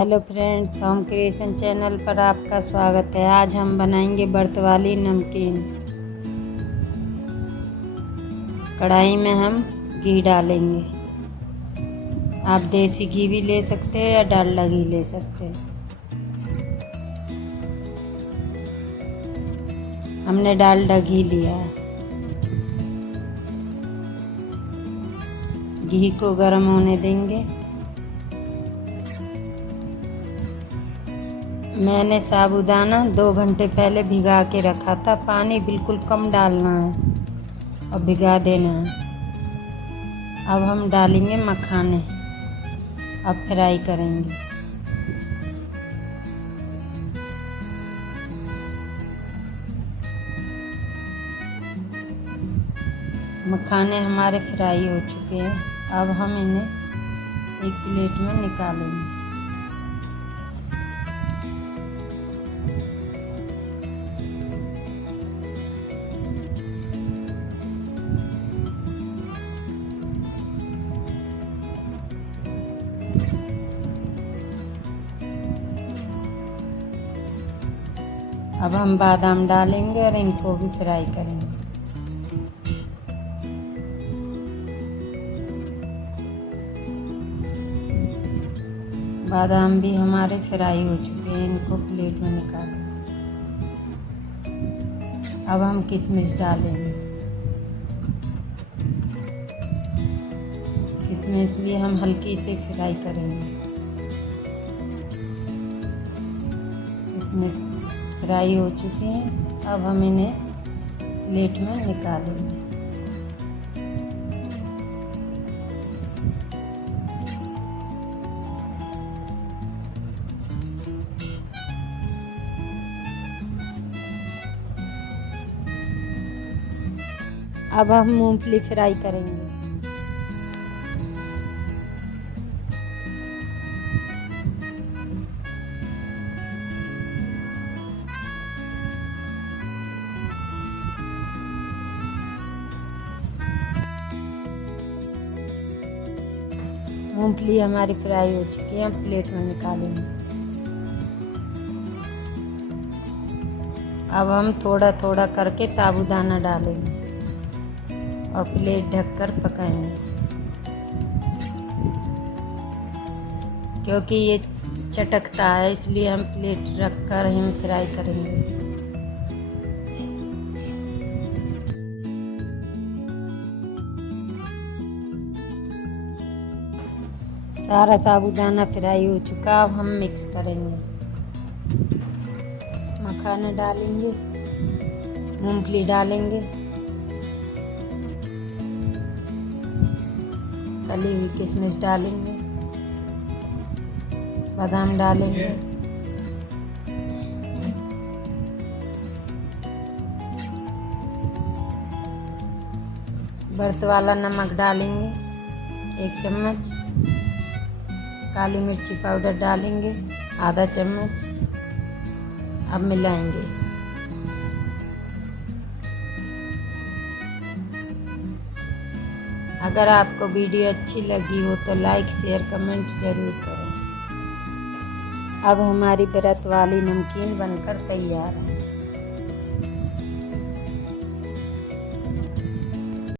Hello friends, home creation channel पर आपका स्वागत है। आज हम बनाएंगे व्रत वाली नमकीन। कढ़ाई में हम घी डालेंगे। आप देसी घी भी ले सकते हैं या डालडा घी ले सकते हैं। हमने डालडा घी लिया है। घी को गर्म होने देंगे। मैंने साबूदाना 2 घंटे पहले भिगा के रखा था। पानी बिल्कुल कम डालना है और भिगा देना है। अब हम डालेंगे मखाने। अब फ्राई करेंगे। मखाने हमारे फ्राई हो चुके हैं। अब हम इन्हें एक प्लेट में निकालेंगे। अब हम बादाम डालेंगे और इनको भी फ्राई करेंगे। बादाम भी हमारे फ्राई हो चुके हैं। इनको प्लेट में निकालेंगे। अब हम किशमिश डालेंगे। किशमिश भी हम हल्की से फ्राई करेंगे। किशमिश फ्राई हो चुके हैं। अब हम इन्हें प्लेट में निकालेंगे। अब हम मूंगफली फ्राई करेंगे। मूंगफली हमारी फ्राई हो चुकी है। प्लेट में निकालेंगे। अब हम थोड़ा थोड़ा करके साबूदाना डालेंगे और प्लेट ढककर पकाएंगे। क्योंकि ये चटकता है, इसलिए हम प्लेट रखकर हम फ्राई करेंगे। सारा साबूदाना फ्राई हो चुका। अब हम मिक्स करेंगे। मखाने डालेंगे, मूंगफली डालेंगे, तली हुई किशमिश डालेंगे, बादाम डालेंगे, व्रत वाला नमक डालेंगे 1 चम्मच, काली मिर्ची पाउडर डालेंगे आधा चम्मच। अब मिलाएंगे। अगर आपको वीडियो अच्छी लगी हो तो लाइक शेयर कमेंट ज़रूर करें। अब हमारी व्रत वाली नमकीन बनकर तैयार है।